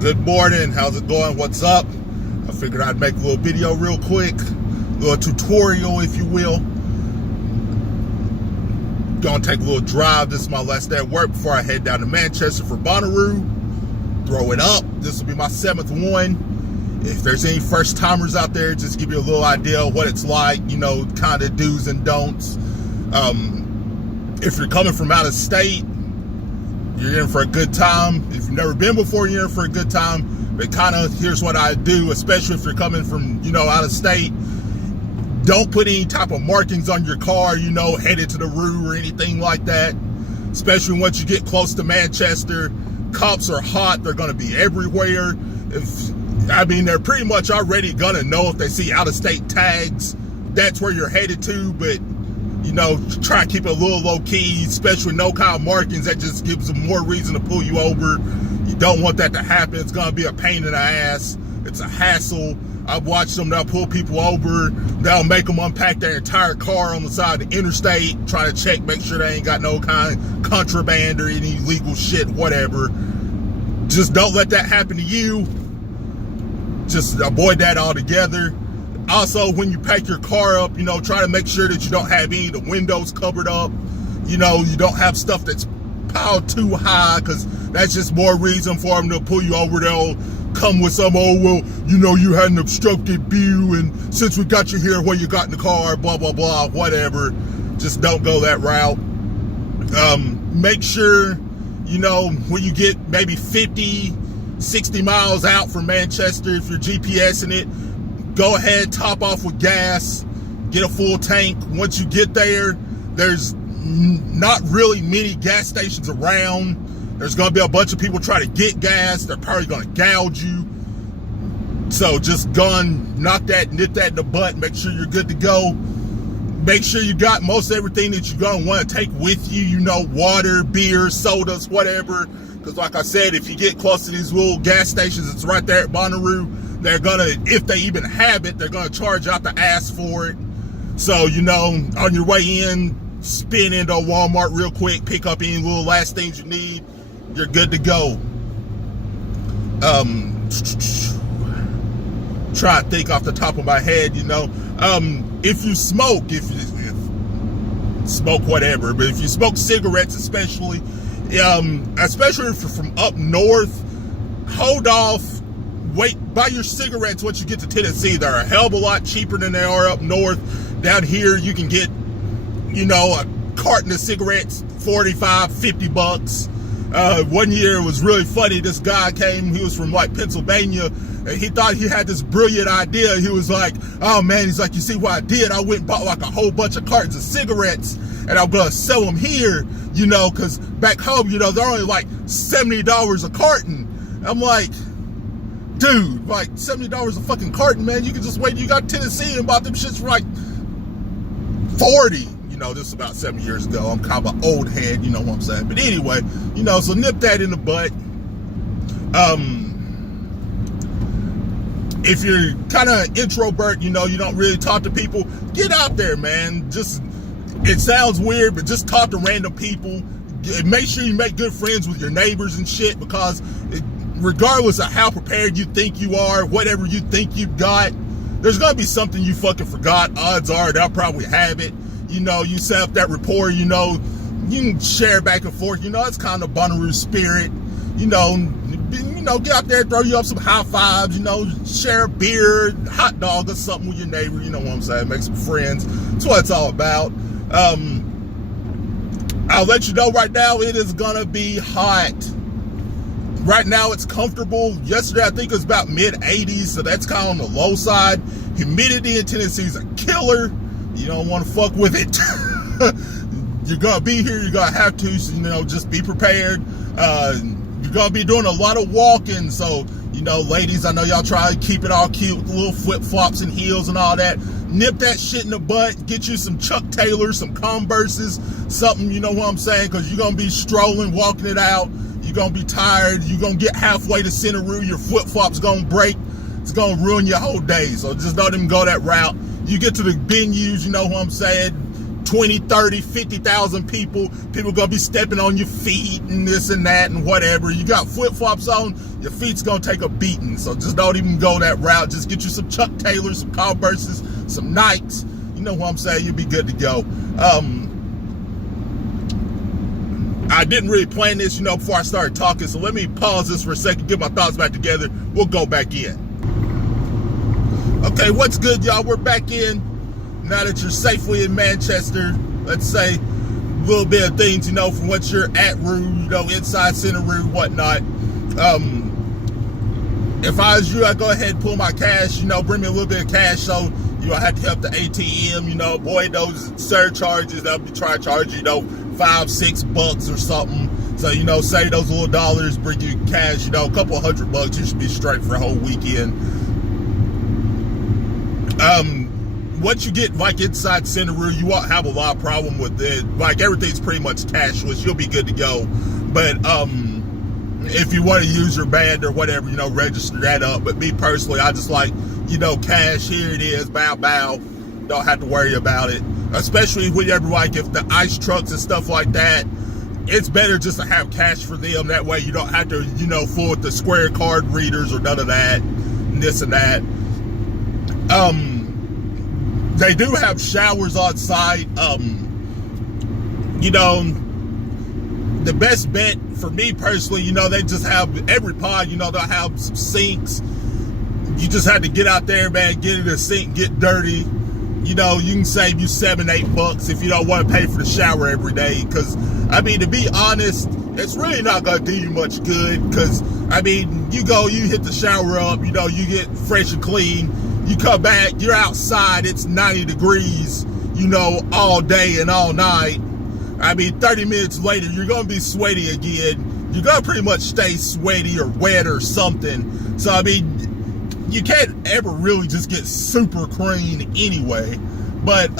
Good morning, how's it going, what's up? I figured I'd make a little video real quick, a little tutorial if you will. Gonna take a little drive. This is my last day at work before I head down to Manchester for Bonnaroo. Throw it up, this will be my 7th one. If there's any first timers out there, just give you a little idea of what it's like, you know, kind of do's and don'ts. If you're coming from out of state, you're in for a good time. If you've never been before, you're in for a good time. But kind of, here's what I do, especially if you're coming from, you know, out of state. Don't put any type of markings on your car, you know, headed to the Roo or anything like that. Especially once you get close to Manchester. Cops are hot, they're gonna be everywhere. They're pretty much already gonna know if they see out-of-state tags, that's where you're headed to, but you know, try to keep it a little low-key, especially no kind of markings. That just gives them more reason to pull you over. You don't want that to happen. It's gonna be a pain in the ass. It's a hassle. I've watched them, they'll pull people over, they'll make them unpack their entire car on the side of the interstate, try to check, make sure they ain't got no kind of contraband or any illegal shit, whatever. Just don't let that happen to you. Just avoid that altogether. Also, when you pack your car up, you know, try to make sure that you don't have any of the windows covered up. You know, you don't have stuff that's piled too high, because that's just more reason for them to pull you over. They'll come with some, oh, well, you know, you had an obstructed view, and since we got you here, what you got in the car, blah, blah, blah, whatever. Just don't go that route. Make sure, you know, when you get maybe 50, 60 miles out from Manchester, if you're GPSing it, go ahead, top off with gas, get a full tank. Once you get there, there's not really many gas stations around. There's gonna be a bunch of people trying to get gas. They're probably gonna gouge you. So just go and nip that in the butt, make sure you're good to go. Make sure you got most everything that you're gonna wanna take with you, you know, water, beer, sodas, whatever. Because like I said, if you get close to these little gas stations, it's right there at Bonnaroo, they're gonna, if they even have it, they're gonna charge out the ass for it. So, you know, on your way in, spin into a Walmart real quick, pick up any little last things you need, you're good to go. Try to think off the top of my head, you know. If you smoke, if smoke whatever, but if you smoke cigarettes especially if you're from up north, hold off. Wait, buy your cigarettes once you get to Tennessee. They're a hell of a lot cheaper than they are up north. Down here, you can get, you know, a carton of cigarettes, 45, 50 bucks. One year it was really funny. This guy came, he was from like Pennsylvania, and he thought he had this brilliant idea. He was like, oh man, he's like, you see what I did? I went and bought like a whole bunch of cartons of cigarettes, and I'm gonna sell them here, you know, because back home, you know, they're only like $70 a carton. I'm like, dude, like $70 a fucking carton, man. You can just wait. You got Tennessee and bought them shits for like 40. You know, this is about 7 years ago. I'm kind of an old head, you know what I'm saying? But anyway, you know, so nip that in the butt. If you're kind of introvert, you know, you don't really talk to people, get out there, man. Just, it sounds weird, but just talk to random people. Make sure you make good friends with your neighbors and shit, because regardless of how prepared you think you are, whatever you think you've got, there's gonna be something you fucking forgot. Odds are they'll probably have it. You know, you set up that rapport, you know, you can share back and forth. You know, it's kind of Bonnaroo spirit. You know, get out there, throw you up some high fives, you know, share a beer, hot dog or something with your neighbor, you know what I'm saying, make some friends. That's what it's all about. I'll let you know right now, it is gonna be hot. Right now it's comfortable. Yesterday I think it was about mid-80s, so that's kind of on the low side. Humidity in Tennessee is a killer. You don't want to fuck with it. You're gonna be here, you're gonna have to, so, you know, just be prepared. You're gonna be doing a lot of walking, so, you know, ladies, I know y'all try to keep it all cute with little flip-flops and heels and all that. Nip that shit in the butt, get you some Chuck Taylors, some Converses, something, you know what I'm saying, because you're gonna be strolling, walking it out. You're gonna be tired, you're gonna get halfway to Bonnaroo, your flip-flops gonna break, it's gonna ruin your whole day. So just don't even go that route. You get to the venues, you know what I'm saying, 20, 30, 50,000 people. People gonna be stepping on your feet and this and that and whatever. You got flip-flops on, your feet's gonna take a beating. So just don't even go that route. Just get you some Chuck Taylors, some Converses, some Nikes. You know what I'm saying? You'll be good to go. I didn't really plan this, before I started talking. So let me pause this for a second, get my thoughts back together. We'll go back in. Okay, what's good, y'all? We're back in. Now that you're safely in Manchester, let's say a little bit of things, from what you're at room, inside center room, whatnot. If I was you, I'd go ahead and pull my cash, bring me a little bit of cash so you don't have to help the ATM, avoid those surcharges. They'll be trying to charge you, $5-6 or something. So, save those little dollars, bring you cash, a couple $100, you should be straight for a whole weekend. Once you get inside center room, you won't have a lot of problem with it. Everything's pretty much cashless. You'll be good to go. But if you want to use your band or whatever, register that up. But me personally, I just like, cash. Here it is. Bow, bow. Don't have to worry about it. Especially whenever, if the ice trucks and stuff like that, it's better just to have cash for them. That way you don't have to, fool with the square card readers or none of that, and this and that. They do have showers on site. The best bet for me personally, they just have every pod, they'll have some sinks. You just have to get out there, man, get in the sink, get dirty. You can save you $7-8 if you don't want to pay for the shower every day. Because, to be honest, it's really not going to do you much good. Because, you hit the shower up, you get fresh and clean. You come back, you're outside, it's 90 degrees, all day and all night. 30 minutes later, you're going to be sweaty again. You're going to pretty much stay sweaty or wet or something. So, you can't ever really just get super clean anyway. But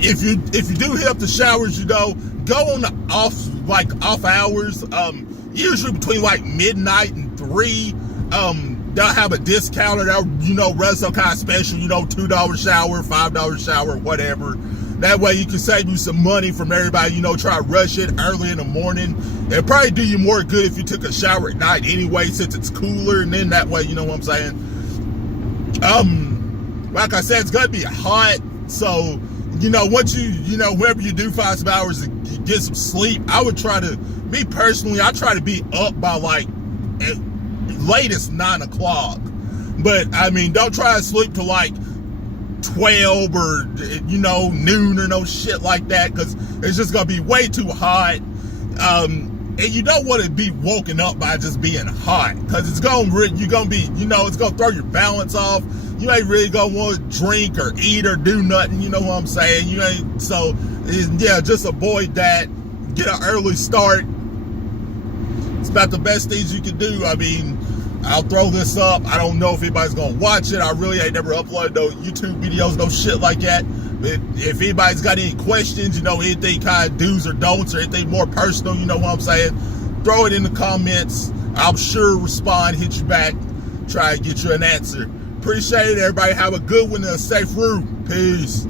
if you do hit up the showers, go on the off hours. Usually between midnight and 3. They'll have a discounter. They'll, run some kind of special, $2 shower, $5 shower, whatever. That way you can save you some money from everybody, try to rush it early in the morning. It'd probably do you more good if you took a shower at night anyway, since it's cooler, and then that way, you know what I'm saying? Like I said, it's gonna be hot, so, once you, whenever you do find some hours to get some sleep, I would try to, me personally, I try to be up by at latest 9 o'clock. But, don't try to sleep till 12 or, noon or no shit like that, because it's just going to be way too hot. And you don't want to be woken up by just being hot, because it's going to, you're going to be, it's going to throw your balance off. You ain't really going to want to drink or eat or do nothing, you know what I'm saying? So, yeah, just avoid that. Get an early start. It's about the best things you can do. I'll throw this up. I don't know if anybody's going to watch it. I really ain't never uploaded no YouTube videos, no shit like that. But if anybody's got any questions, anything kind of do's or don'ts or anything more personal, you know what I'm saying, throw it in the comments. I'll sure respond, hit you back, try to get you an answer. Appreciate it, everybody. Have a good one and a safe room. Peace.